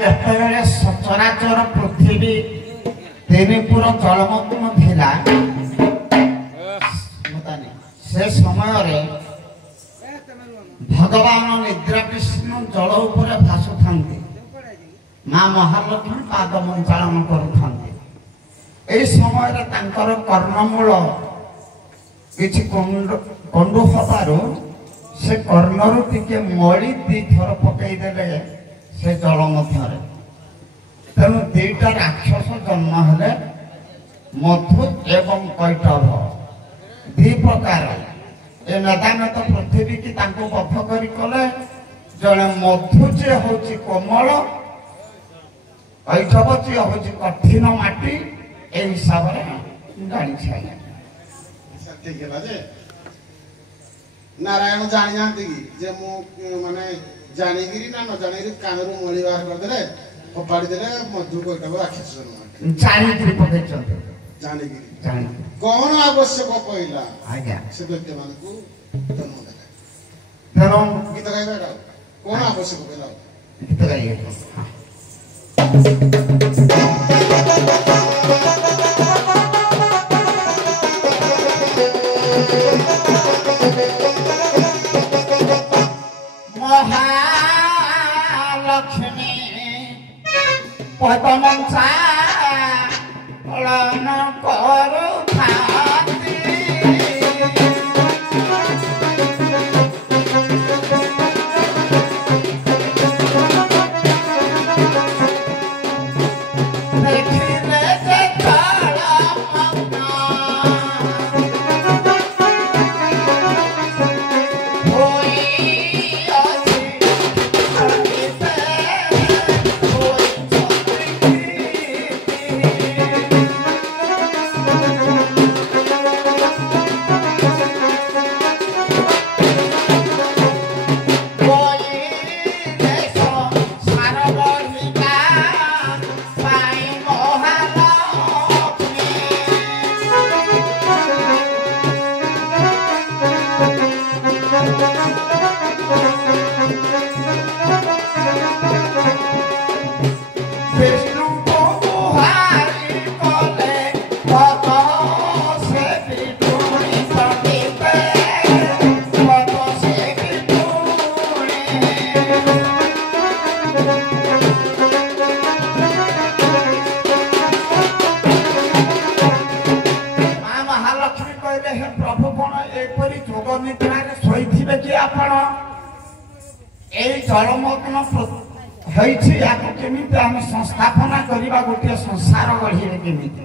ଯେତେବେଳେ ସଚରାଚର ପୃଥିବୀ ତିନିପୁର ଜଳମଗ୍ନ ଥିଲା ସେ ସମୟରେ ଭଗବାନ ନିଦ୍ରା ବିଷ୍ଣୁ ଜଳ ଉପରେ ଭାସୁଥାନ୍ତି, ମା ମହାଲକ୍ଷ୍ମୀ ପାଦ ମଞ୍ଚାଳନ କରୁଥାନ୍ତି। ଏହି ସମୟରେ ତାଙ୍କର କର୍ଣ୍ଣମୂଳ କିଛି କଣ୍ଡୁ ହେବାରୁ ସେ କର୍ଣ୍ଣରୁ ଟିକେ ମଳି ଦିଥର ପକେଇଦେଲେ ସେ ଜଳ ମଧ୍ୟରେ। ତେଣୁ ଦୁଇଟା ରାକ୍ଷସ ଜନ୍ମ ହେଲେ, ମଧୁ ଏବଂ କୈଟଭ, ଦୁଇ ପ୍ରକାର। ଏ ମେଦାନତ ପୃଥିବୀ କି ତାଙ୍କୁ ବଦ୍ଧ କରି କଲେ। ଜଣେ ମଧୁ ଯିଏ ହଉଛି କୋମଳ, କୈଟଭ ଯିଏ ହଉଛି କଠିନ ମାଟି। ଏ ହିସାବରେ ଜାଣିଛି ଆଜ୍ଞା। ଠିକ ହେଲା ଯେ ନାରାୟଣ ଜାଣି ଯାଆନ୍ତି କି ଯେ ମୁଁ ମାନେ ଜାଣିକିରି ନା ନ ଜାଣିକିରି କାନରୁ ମଳି ବାହାର କରିଦେଲେ ଫୋପାଡ଼ି ଦେଲେ ମଧୁ କୈଟଭ ରାକ୍ଷସ ଜାଣିକିରି ପକେଇଛନ୍ତି। ଜାଣିକିରି କଣ ଆବଶ୍ୟକ କହିଲା ଆଜ୍ଞା ସେ ଦୈତ୍ୟ ମାନଙ୍କୁ ଜନ୍ମ ଦେଲେ। ତେଣୁ ଗୀତ ଗାଇବା ଏଟା କଣ ଆବଶ୍ୟକ କହିଲା ଗୀତ ଗାଇବେ। ମହାଲକ୍ଷ୍ମୀ ପଦମଞ୍ଚାଳନ କରୁଥାନ୍ତି, ଦେଖିଲେ ଯେ ଜଳମଗ୍ନ ଜଳମଗ୍ନ ହେଇଛି। ୟାକୁ କେମିତି ଆମେ ସଂସ୍ଥାପନା କରିବା, ଗୋଟିଏ ସଂସାର ଗଢ଼ିବେ କେମିତି?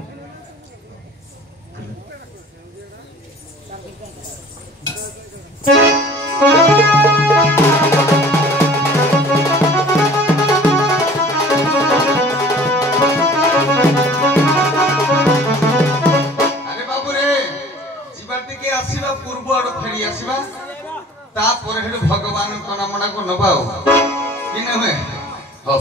ଆରେ ବାବୁରେ ଯିବା ଟିକେ ଆସିବା, ପୂର୍ବ ଆଡୁ ଫେରି ଆସିବା, ତାପରେ ସେଠୁ ଭଗବାନଙ୍କ ନାମଟାକୁ ନବା ଆଉ କି ନୁହେଁ। ହଉ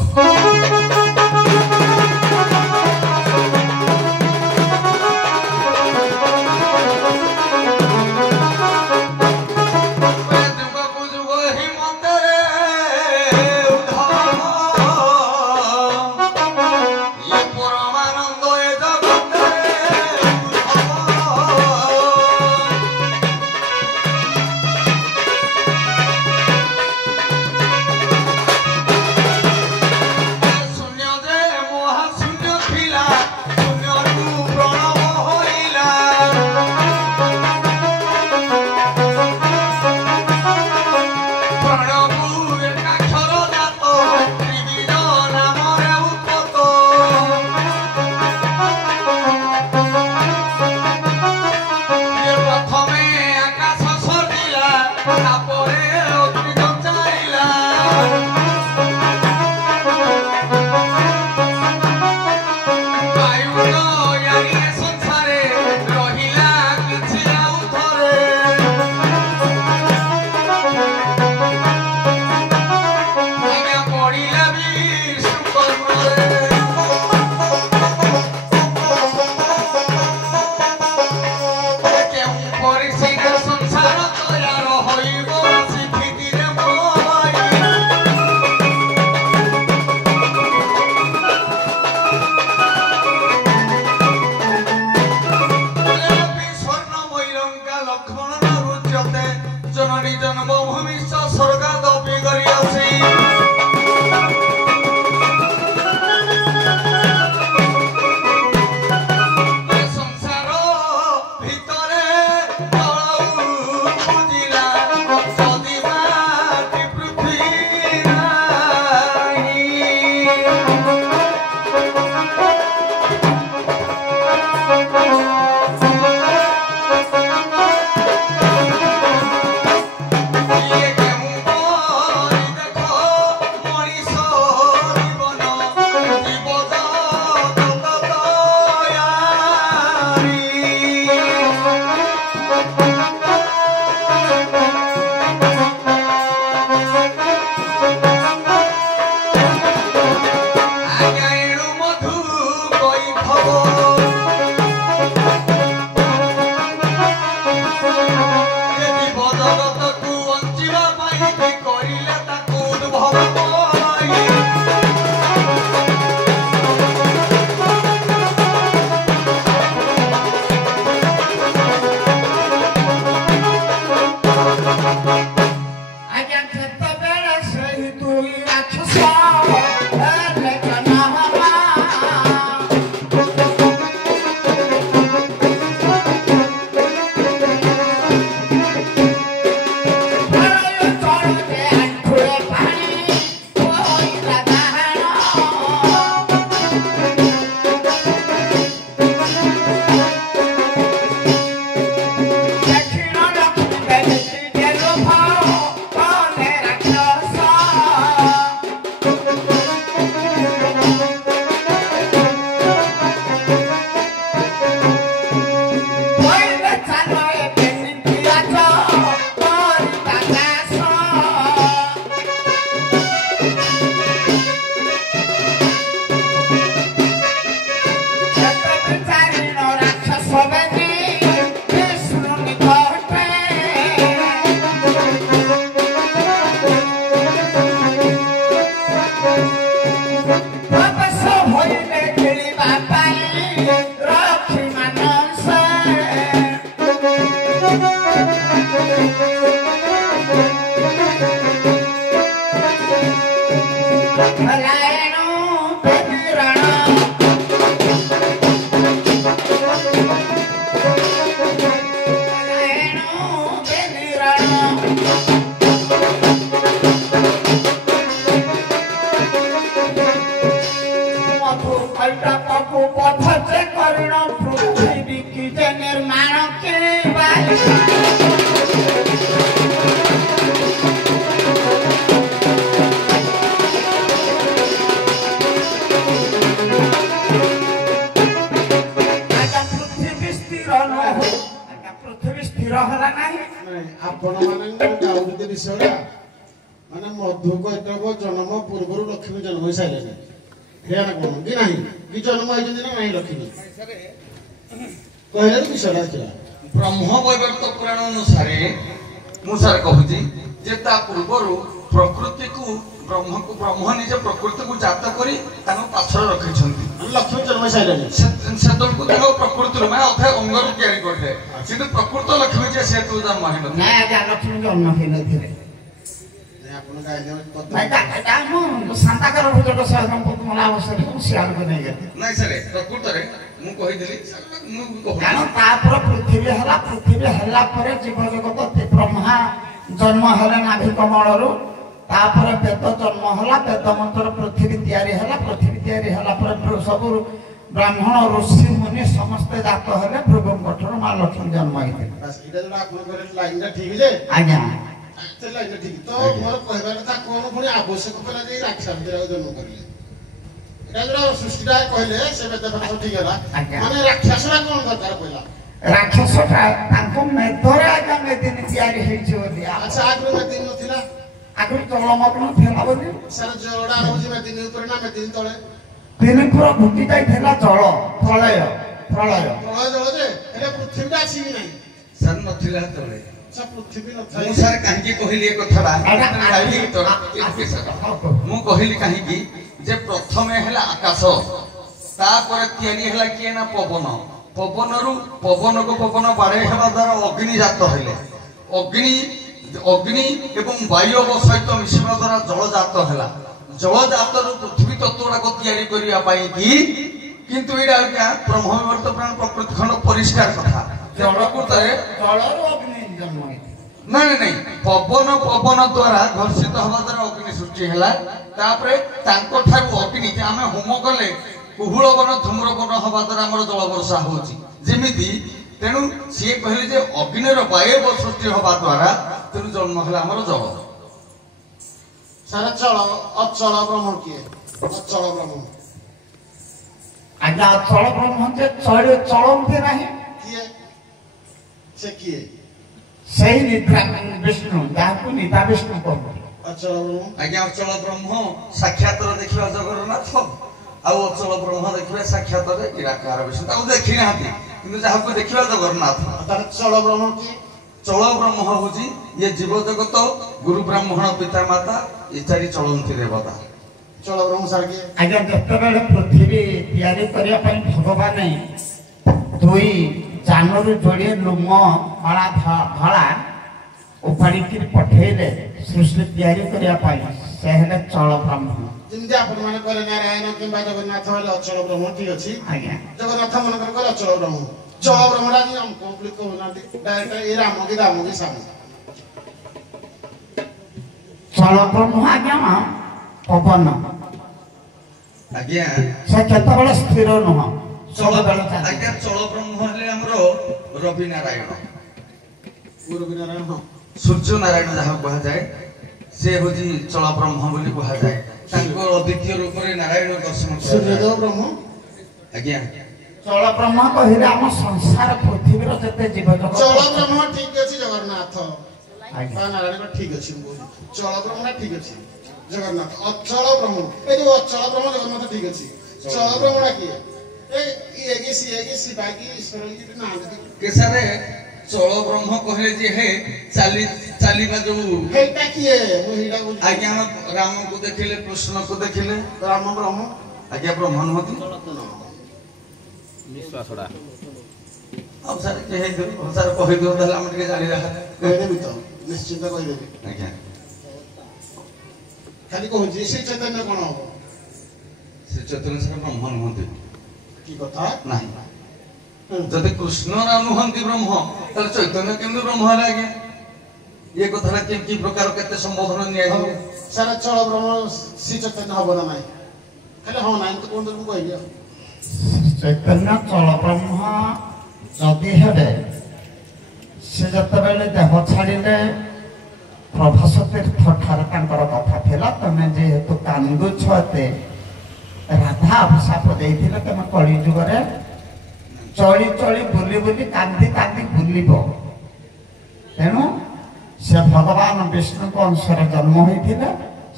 कैटकु पथ से करुण पृथ्वी की जे निर्माण के पृथ्वी स्थिर न हो पृथ्वी स्थिर होला नहीं आपण माने गाउते विषयटा माने मधु कैटक जन्म पूर्व लक्ष्मी जन्म सारे हेना कोन कि नाही कि जन्म होई जंदी ना नाही लक्ष्मी कहले विषयटा थिला ब्रह्म वैवर्त पुराण अनुसारे मु सर कहूची जे ता पूर्वरु प्रकृति को ब्रह्म निजे प्रकृति को जात करी तानो पाछर रखै छथि लक्ष्मी जन्म सारे सेतल को तानो प्रकृति में अथे अंगर तयारी करते किंतु प्रकृत लक्ष्मी जे से तू जन्म हिन ना जा लक्ष्मी जन्म हिन थिरे आपण गायले नाही का मु शांताकर भुजक सहजम मला अवसर सियाल को नाही गते नाही सर प्रकृत रे मु कहि देली मु कहू कारण तापर पृथ्वी हल्ला पर जीव जगत ब्रह्मा जन्म हला नाभि कमलरु तापर वेद जन्म हला वेद मंत्र पृथ्वी तयारी हला पर सब ब्राह्मण ऋषि मुनि समस्त जात हले भृगम कठोर मां लक्ष्मी जन्म आइते बस इटा जो आपण करे लाइनटा ठीक जे आज्ञा ते लाइन ठीक तो मोर कहबा कथा कोन पुनी आवश्यक पला जे राक्षा विद्या जन्म करले एटा जो सृष्टिटा कहले से वेद सब ठीक हला माने राक्षसरा कोन दरकार पहिला राक्षसटा तांको मेधरे आज्ञा मेदिन तयारी हेछि ओदिया अच्छा आग्र में दिन नथिला आगु तळमग्न थेला बोली सर जोड़ा होजी में दिन ऊपर ना में दिन तळे दिन पूरा घुटी जाई थेला जल प्रलय प्रलय जल जे एले पृथ्वीटा छी नहीं सर नथिला तळे सब पृथ्वी न मु सर काहे कहली एक कथरा मु कहली काहे कि जे प्रथमे हला आकाश तापर तयारी हला किए ना पवन पवन को पवन बाड़े हेबा द्वारा अग्नि जात हेले अग्नि एवं वायु सहित मिशिबा द्वारा जल जात हेला जल जात रु पृथ्वी तत्वडा को तयारी करिया पाई कि किंतु एडा क्या ब्रह्म विवर्त प्राण प्रकृति खंड परिष्कार कथा प्रकृतरे जलरो अग्नि जन्म नहीं नहीं पवन द्वारा घर्षित हवा द्वारा अग्नि सृष्टि हैला तापरे तांको ठारू अग्नि जे आमे होम कले कुहुल वन धूम्रवन हवा द्वारा हमर जल वर्षा होची जेमिति तेनु से कहले जे अग्निर वायु सृष्टि हवा द्वारा तेनु जन्म हैला हमर जल सारा चल अचल ब्रह्म किए अचल ब्रह्म आज्ञा अचल ब्रह्म जे चलते नहीं किए से किए सही निद्रा विष्णु जाको निद्रा विष्णु कहू अचल ब्रह्म आज्ञा अचल ब्रह्म साक्षात देखिबा जगन्नाथ आउ अचल ब्रह्म देखिबा साक्षात निराकार विष्णु ताऊ देखि नाथि किंतु जाको देखिबा जगन्नाथ तार चल ब्रह्म की चल ब्रह्म होची ये जीव जगत गुरु ब्राह्मण पिता माता इत्यादि चलंती देवता चल ब्रह्म सार के आज्ञा जतबेले पृथ्वी तयारी करिया पई भगवान दुई जानरु जोड़े लुम माला धला उपाड़ी कि पठेले सृष्टि तयारी करिया पई से हेले चल ब्रह्म जिंदे आपण माने करे नारायण किंबा जगन्नाथ वाले अचल ब्रह्म ठीक अछि आज्ञा जगन्नाथ मन करे अचल ब्रह्म चल ब्रह्म राजी हम कॉम्प्लीट को ना डायरेक्ट ए राम की सामने चल ब्रह्म आज्ञा पवन आज्ञा से केतबेले स्थिर नह चल बेले आज्ञा चल ब्रह्म हले हमरो रवि नारायण गुरु नारायण हां सूर्य नारायण जहा कहा जाए से होजी चल ब्रह्म बोली कहा जाए तांको अद्वितीय रूप रे नारायण दर्शन सूर्यदेव ब्रह्म आज्ञा चल ब्रह्म कहिले हम संसार पृथ्वी रो जते जीव जगत चल ब्रह्म ठीक अछि जगन्नाथ आज्ञा नारायण को ठीक अछि चल ब्रह्म ठीक अछि जगन्नाथ अचल ब्रह्म ए जो अचल ब्रह्म जगन्नाथ ठीक अछि चल ब्रह्म की ए सी बाकी ईश्वर की ना केसारे चल ब्रह्म कहले जे हे चालीबा जो हेटा किए मु हेटा बोल आज्ञा राम को देखिले कृष्ण को देखिले राम ब्रह्म आज्ञा ब्रह्म नहति विश्वासडा अब सर के हे दो सर कहि दो दला हम के जानि रहा कहि देबी तो निश्चित कहि देबी आज्ञा खाली कहू जे से चैतन्य कोन हो से चैतन्य सर ब्रह्म नहति की कथा नहीं जदि कृष्ण नुहंती ब्रह्म तले चैतन्य केमि ब्रह्म हला आज्ञा ये कथा की प्रकार केते संबोधन निया सारा चल ब्रह्म श्री चैतन्य हबना नाही खाली हो नाही तो कोन तो कहबी ଚୈତନ୍ୟ ଚଳ ବ୍ରହ୍ମ ଯଦି ହେବେ ସେ ଯେତେବେଳେ ଦେହ ଛାଡ଼ିଲେ ପ୍ରଭାସ ତୀର୍ଥ ଠାରେ ତାଙ୍କର କଥା ଥିଲା, ତମେ ଯେହେତୁ କାନ୍ଦୁଛ ଏତେ, ରାଧା ଅଭିଶାପ ଦେଇଥିଲେ ତମେ କଳି ଯୁଗରେ ଚଳି ଚଳି ବୁଲି ବୁଲି କାନ୍ଦି କାନ୍ଦି ବୁଲିବ। ତେଣୁ ସେ ଭଗବାନ ବିଷ୍ଣୁଙ୍କ ଅଂଶରେ ଜନ୍ମ ହୋଇଥିଲେ,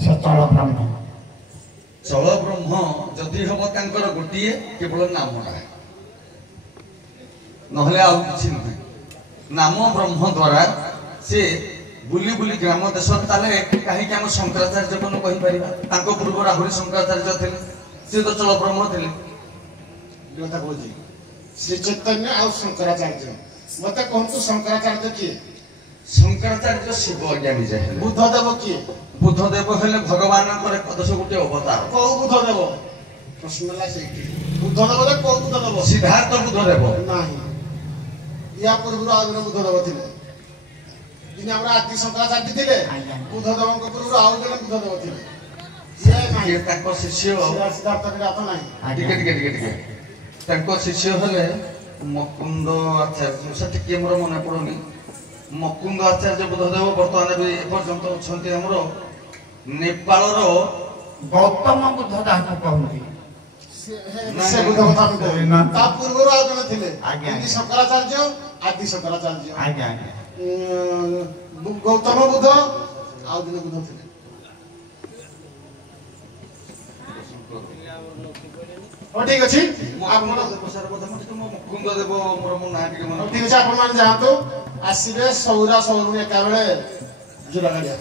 ସେ ଚଳ ବ୍ରହ୍ମ। ଚଳ ବ୍ରହ୍ମ ଯଦି ହବ ତାଙ୍କର ଗୋଟିଏ କେବଳ ନାମଟା, ନହେଲେ ଆଉ କିଛି ନୁହେଁ। ନାମ ବ୍ରହ୍ମ ଦ୍ୱାରା ସେ ବୁଲି ବୁଲି ଗ୍ରାମ ଦେଶ, ତାହେଲେ କାହିଁକି ଆମ ଶଙ୍କରାଚାର୍ଯ୍ୟକୁ କହିପାରିବା? ତାଙ୍କ ପୂର୍ବରୁ ଆହୁରି ଶଙ୍କରାଚାର୍ଯ୍ୟ ଥିଲେ, ସେ ତ ଚଳ ବ୍ରହ୍ମ ଥିଲେ। କଥା କହୁଛି ଶ୍ରୀ ଚୈତନ୍ୟ ଆଉ ଶଙ୍କରାଚାର୍ଯ୍ୟ। ମତେ କୁହନ୍ତୁ ଶଙ୍କରାଚାର୍ଯ୍ୟ କିଏ? ଶଙ୍କରାଚାର୍ଯ୍ୟ ଶିବ ଜ୍ଞାନୀ ଯେ ହେଲେ। ବୁଦ୍ଧଦେବ କିଏ? ବୁଦ୍ଧଦେବ ହେଲେ ଭଗବାନଙ୍କର ଏକାଦଶ ଗୋଟିଏ ଅବତାର। କୋଉ ବୁଦ୍ଧଦେବ? ପ୍ରଶ୍ନ ହେଲା ସେଇଠି। ବୁଦ୍ଧଦେବ କୋଉ ବୁଦ୍ଧଦେବ? ସିଦ୍ଧାର୍ଥ ବୁଦ୍ଧଦେବ ନାହିଁ, ୟା ପୂର୍ବରୁ ଆଉ ଜଣେ ବୁଦ୍ଧଦେବ ଥିଲେ। ଦିନେ ଆମର ଆଦି ଶଙ୍କରାଚାର୍ଯ୍ୟ ଥିଲେ, ବୁଦ୍ଧଦେବଙ୍କ ପୂର୍ବରୁ ଆଉ ଜଣେ ବୁଦ୍ଧଦେବ ଥିଲେ। ସିଏ ତାଙ୍କ ଶିଷ୍ୟ। ସିଦ୍ଧାର୍ଥ ନାହିଁ। ଟିକେ ଟିକେ ଟିକେ ଟିକେ ତାଙ୍କ ଶିଷ୍ୟ ହେଲେ ମକୁନ୍ଦ ଆଚାର୍ଯ୍ୟ। ସେଠି କିଏ ମୋର ମନେ ପଡୁନି। ମକୁନ୍ଦ ଆଚାର୍ଯ୍ୟ ବୁଦ୍ଧଦେବ ବର୍ତ୍ତମାନ ବି ଏପର୍ଯ୍ୟନ୍ତ ଅଛନ୍ତି ଆମର ନେପାଳର ଗୌତମ ବୁଦ୍ଧ ଯାହାକୁ କହନ୍ତି। ସେ ବୁଦ୍ଧ କଥା ମୁଁ କହୁନି। ତା ପୂର୍ବରୁ ଆଉ ଜଣେ ଥିଲେ, ଶଙ୍କରାଚାର୍ଯ୍ୟ, ଆଦି ଶଙ୍କରାଚାର୍ଯ୍ୟ। ଆଜ୍ଞା ଆଜ୍ଞା। ଗୌତମ ବୁଦ୍ଧ, ଆଉ ଜଣେ ବୁଦ୍ଧ ଥିଲେ। ଠିକ ଅଛି, ମୁକୁନ୍ଦ ଦେବ ମୋର ନାଁ ଟିକେ ମନେ। ଠିକ ଅଛି, ଆପଣ ମାନେ ଯାଆନ୍ତୁ, ଆସିବେ ସୌରା ସୌରୁଣୀ ଏକା ବେଳେ ଜୁରା ଗାଡିଆ।